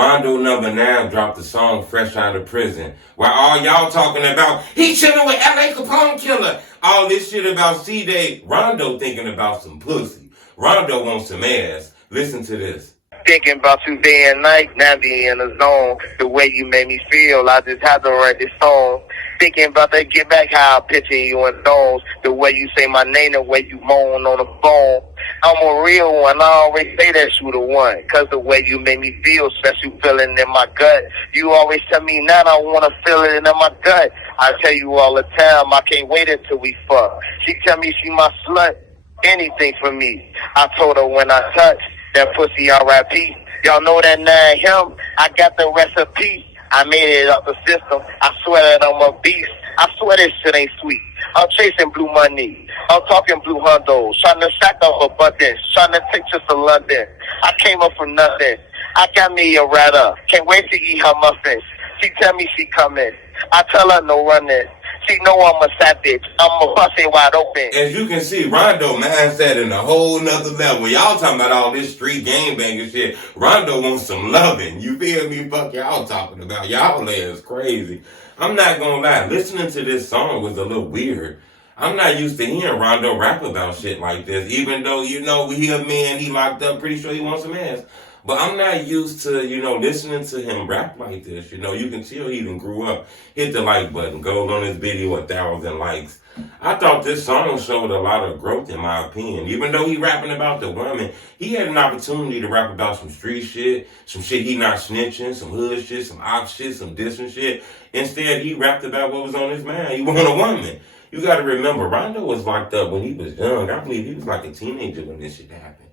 Rondo #9 dropped a song fresh out of prison. While all y'all talking about, he chilling with L.A. Capone Killer. All this shit about Cdai, Rondo thinking about some pussy. Rondo wants some ass. Listen to this. Thinking about you day and night, now be in the zone. The way you made me feel, I just had to write this song. Thinking about that get back how I picture you in those. The way you say my name, the way you moan on the phone. I'm a real one, I always say that you the one. Cause the way you made me feel, special feeling in my gut. You always tell me now I wanna feel it in my gut. I tell you all the time, I can't wait until we fuck. She tell me she my slut, anything for me. I told her when I touch that pussy R.I.P. Y'all know that now him, I got the recipe. I made it up the system. I swear that I'm a beast. I swear this shit ain't sweet. I'm chasing blue money. I'm talking blue hundos. Trying to stack up abundance. Trying to take trips to London. I came up from nothing. I got me a rat. Can't wait to eat her muffins. She tell me she coming. I tell her no running. She know I'm a savage. I'm a bust it wide open. As you can see, Rondo mindset in a whole nother level. Y'all talking about all this street gangbanging shit. Rondo wants some loving. You feel me? Fuck y'all talking about. Y'all is crazy. I'm not gonna lie. Listening to this song was a little weird. I'm not used to hearing Rondo rap about shit like this. Even though, you know, he a man, he locked up, pretty sure he wants some ass. But I'm not used to, you know, listening to him rap like this. You know, you can tell he even grew up. Hit the like button. Goes on his video 1,000 likes. I thought this song showed a lot of growth in my opinion. Even though he rapping about the woman, he had an opportunity to rap about some street shit, some shit he not snitching, some hood shit, some op shit, some dissing shit. Instead, he rapped about what was on his mind. He want a woman. You got to remember, Rondo was locked up when he was young. I believe he was like a teenager when this shit happened.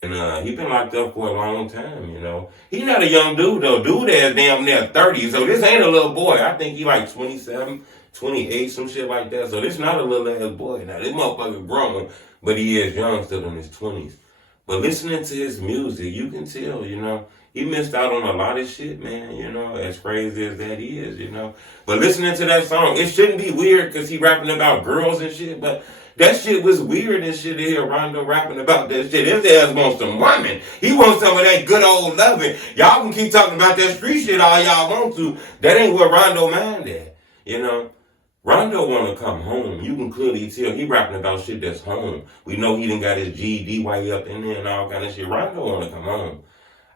And he been locked up for a long time, you know. He not a young dude, though. Dude is damn near 30, so this ain't a little boy. I think he like 27, 28, some shit like that. So this not a little ass boy. Now, this motherfucker grown, but he is young, still in his 20s. But listening to his music, you can tell, you know, he missed out on a lot of shit, man, you know, as crazy as that is, you know. But listening to that song, it shouldn't be weird because he rapping about girls and shit, but that shit was weird and shit to hear Rondo rapping about that shit. His ass wants some women. He wants some of that good old loving. Y'all can keep talking about that street shit all y'all want to. That ain't what Rondo mind at, you know. Rondo want to come home. You can clearly tell he rapping about shit that's home. We know he done got his GED way up in there and all kind of shit. Rondo want to come home.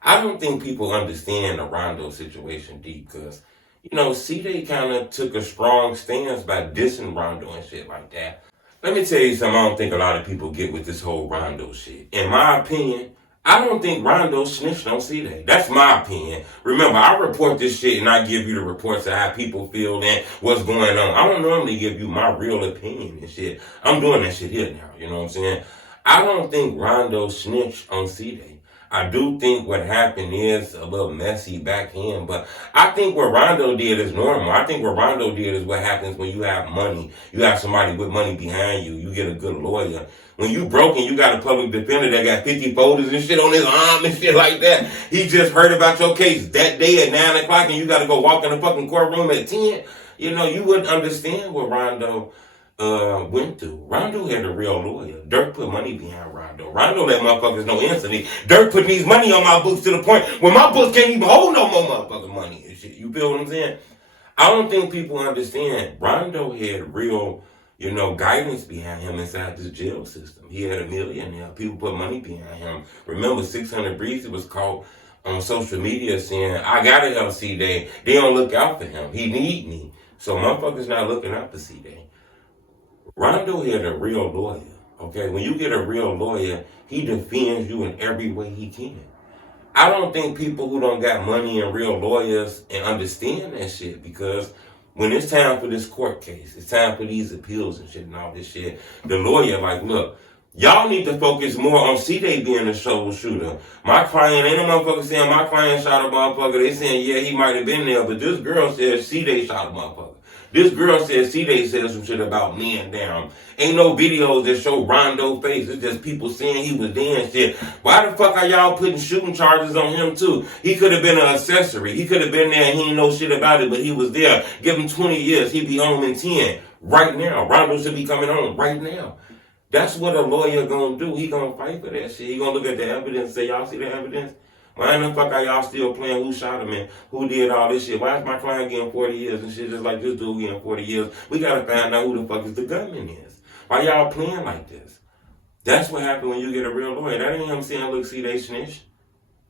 I don't think people understand the Rondo situation deep because, you know, Cdai kind of took a strong stance by dissing Rondo and shit like that. Let me tell you something I don't think a lot of people get with this whole Rondo shit. In my opinion, I don't think Rondo snitched on Cdai. That's my opinion. Remember, I report this shit and I give you the reports of how people feel and what's going on. I don't normally give you my real opinion and shit. I'm doing that shit here now, you know what I'm saying? I don't think Rondo snitched on Cdai. I do think what happened is a little messy backhand, but I think what Rondo did is normal. I think what Rondo did is what happens when you have money. You have somebody with money behind you. You get a good lawyer. When you broke and you got a public defender that got 50 folders and shit on his arm and shit like that, he just heard about your case that day at 9 o'clock and you got to go walk in the fucking courtroom at 10. You know, you wouldn't understand what Rondo went through. Rondo had a real lawyer. Dirk put money behind Rondo. Rondo let motherfuckers know instantly. Dirk put these money on my books to the point where my books can't even hold no more motherfucking money and shit. You feel what I'm saying? I don't think people understand. Rondo had real, you know, guidance behind him inside this jail system. He had a millionaire. People put money behind him. Remember, 600 Breezy was caught on social media saying, I gotta help Cdai. They don't look out for him. He need me. So motherfuckers not looking out for Cdai. Rondo had a real lawyer, okay? When you get a real lawyer, he defends you in every way he can. I don't think people who don't got money and real lawyers and understand that shit because when it's time for this court case, it's time for these appeals and shit and all this shit, the lawyer like, look, y'all need to focus more on Cdai being the sole shooter. My client, ain't no motherfucker saying my client shot a motherfucker. They saying, yeah, he might have been there, but this girl says Cdai shot a motherfucker. This girl says Cdai said some shit about men down. Ain't no videos that show Rondo face. It's just people saying he was there and shit. Why the fuck are y'all putting shooting charges on him too? He could have been an accessory. He could have been there and he didn't know shit about it, but he was there. Give him 20 years. He'd be home in 10. Right now. Rondo should be coming home right now. That's what a lawyer gonna do. He gonna fight for that shit. He gonna look at the evidence and say, y'all see the evidence? Why in the fuck are y'all still playing who shot him and who did all this shit? Why is my client getting 40 years and shit just like this dude getting 40 years? We gotta find out who the fuck is the gunman is. Why y'all playing like this? That's what happened when you get a real lawyer. That ain't him saying, look, Cdai snitch.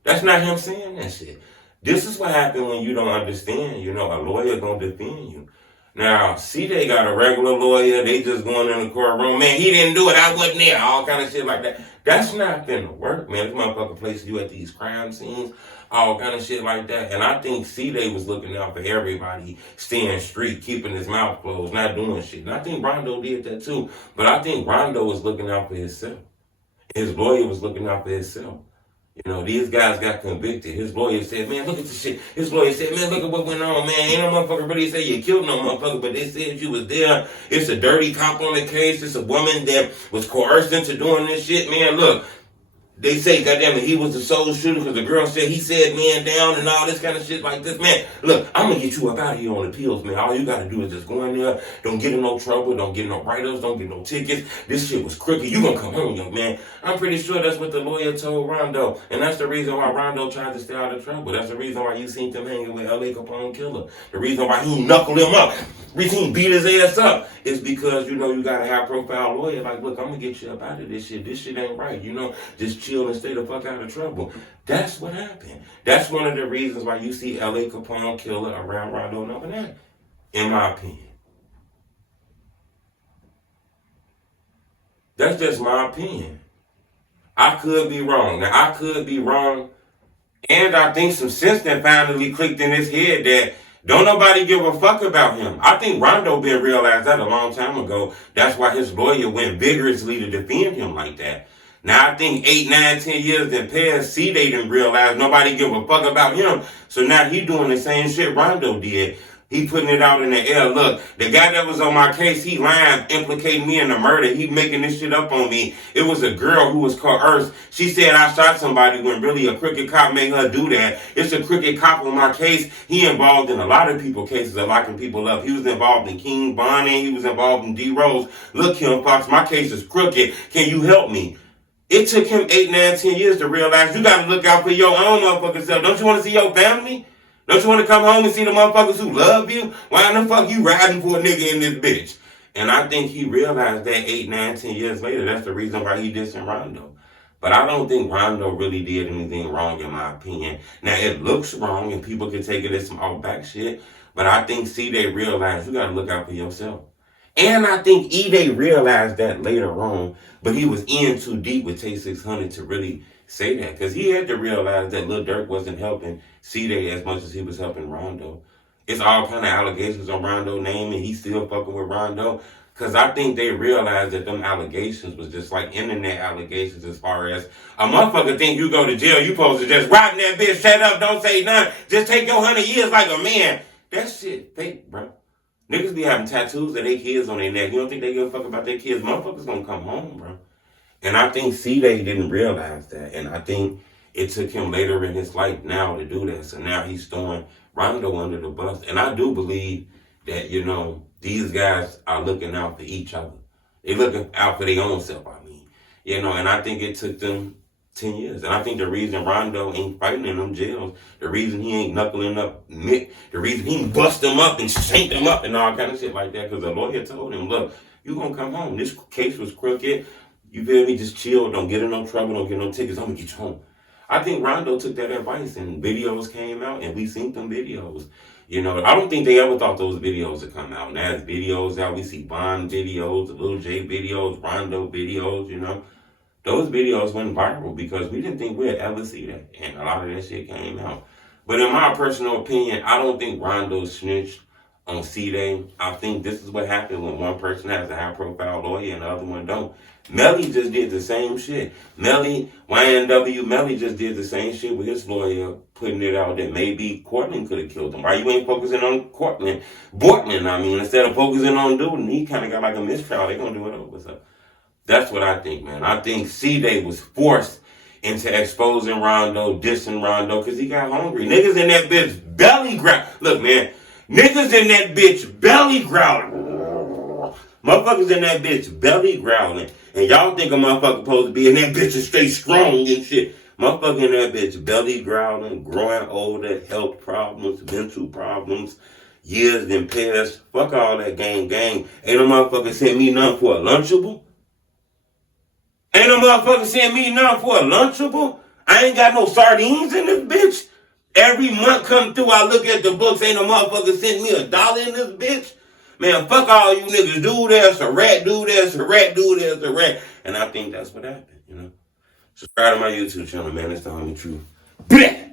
That's not him saying that shit. This is what happened when you don't understand. You know, a lawyer gonna defend you. Now, Cdai got a regular lawyer. They just going in the courtroom. Man, he didn't do it. I wasn't there. All kind of shit like that. That's not gonna work, man. This motherfucker places you at these crime scenes. All kind of shit like that. And I think Cdai was looking out for everybody, staying straight, keeping his mouth closed, not doing shit. And I think Rondo did that too. But I think Rondo was looking out for himself. His lawyer was looking out for himself. You know, these guys got convicted. His lawyer said, man, look at this shit. His lawyer said, man, look at what went on, man. Ain't no motherfucker really say you killed no motherfucker, but they said you was there. It's a dirty cop on the case. It's a woman that was coerced into doing this shit, man. Look, they say, goddamn it, he was the sole shooter because the girl said he said man down and all this kind of shit like this. Man, look, I'm going to get you up out of here on appeals, man. All you got to do is just go in there. Don't get in no trouble. Don't get no write-ups. Don't get no tickets. This shit was crooked. You going to come home, young man. I'm pretty sure that's what the lawyer told Rondo. And that's the reason why Rondo tried to stay out of trouble. That's the reason why you seen him hanging with L.A. Capone Killer. The reason why he knuckled him up. The reason he beat his ass up is because, you know, you got a high-profile lawyer. Like, look, I'm going to get you up out of this shit. This shit ain't right, you know. Just chill and stay the fuck out of trouble. That's what happened. That's one of the reasons why you see L.A. Capone Killer around Rondo Numba 9, in my opinion. That's just my opinion. I could be wrong. Now, I could be wrong, and I think some sense that finally clicked in his head that don't nobody give a fuck about him. I think Rondo been realized that a long time ago. That's why his lawyer went vigorously to defend him like that. Now, I think 8, 9, 10 years that passed, Cdai didn't realize nobody give a fuck about him. So now he doing the same shit Rondo did. He putting it out in the air. Look, the guy that was on my case, he lying, implicating me in the murder. He making this shit up on me. It was a girl who was coerced. She said I shot somebody when really a crooked cop made her do that. It's a crooked cop on my case. He involved in a lot of people's cases of locking people up. He was involved in King Bonnie. He was involved in D. Rose. Look, Kim Fox, my case is crooked. Can you help me? It took him 8, 9, 10 years to realize you got to look out for your own motherfucking self. Don't you want to see your family? Don't you want to come home and see the motherfuckers who love you? Why in the fuck you riding for a nigga in this bitch? And I think he realized that 8, 9, 10 years later, that's the reason why he dissing Rondo. But I don't think Rondo really did anything wrong, in my opinion. Now, it looks wrong, and people can take it as some all-back shit, but I think Cdai realized you got to look out for yourself. And I think Cdai realized that later on, but he was in too deep with Tay 600 to really say that. Because he had to realize that Lil Durk wasn't helping Cdai as much as he was helping Rondo. It's all kind of allegations on Rondo's name, and he's still fucking with Rondo. Because I think they realized that them allegations was just like internet allegations as far as a motherfucker think you go to jail, you supposed to just rotten that bitch, shut up, don't say nothing, just take your 100 years like a man. That shit fake, bro. Niggas be having tattoos of their kids on their neck. You don't think they give a fuck about their kids? Motherfuckers gonna come home, bro. And I think Cdai didn't realize that. And I think it took him later in his life now to do that. So now he's throwing Rondo under the bus. And I do believe that, you know, these guys are looking out for each other. They looking out for their own self, I mean. You know, and I think it took them 10 years. And I think the reason Rondo ain't fighting in them jails, the reason he ain't knuckling up Mick, the reason he bust them up and shanked them up and all kind of shit like that, because the lawyer told him, look, you gonna come home. This case was crooked. You feel me? Just chill. Don't get in no trouble. Don't get no tickets. I'm gonna get you home. I think Rondo took that advice and videos came out and we seen them videos. You know, I don't think they ever thought those videos would come out. Now there's videos out. We see Bond videos, the Lil J videos, Rondo videos, you know. Those videos went viral because we didn't think we'd ever see that. And a lot of that shit came out. But in my personal opinion, I don't think Rondo snitched on Cdai. I think this is what happened when one person has a high-profile lawyer and the other one don't. Melly just did the same shit. Melly, YNW, Melly just did the same shit with his lawyer, putting it out that maybe Cortland could have killed him. Why you ain't focusing on Cortland? Bortland, I mean, instead of focusing on dude, and he kind of got like a mistrial. They gonna do it over, so. That's what I think, man. I think Cdai was forced into exposing Rondo, dissing Rondo, because he got hungry. Niggas in that bitch belly growling. Look, man. Niggas in that bitch belly growling. Motherfuckers in that bitch belly growling. And y'all think a motherfucker supposed to be in that bitch and stay strong and shit. Motherfucker in that bitch belly growling, growing older, health problems, mental problems, years done passed. Fuck all that gang. Ain't no motherfucker sent me nothing for a Lunchable. Ain't no motherfucker sent me nothing for a Lunchable. I ain't got no sardines in this bitch. Every month come through, I look at the books, ain't no motherfucker sent me $1 in this bitch. Man, fuck all you niggas. Do this, a rat, do this, a rat, do this, a rat. And I think that's what happened, you know. Subscribe to my YouTube channel, man. It's the homie Truth. Bleh!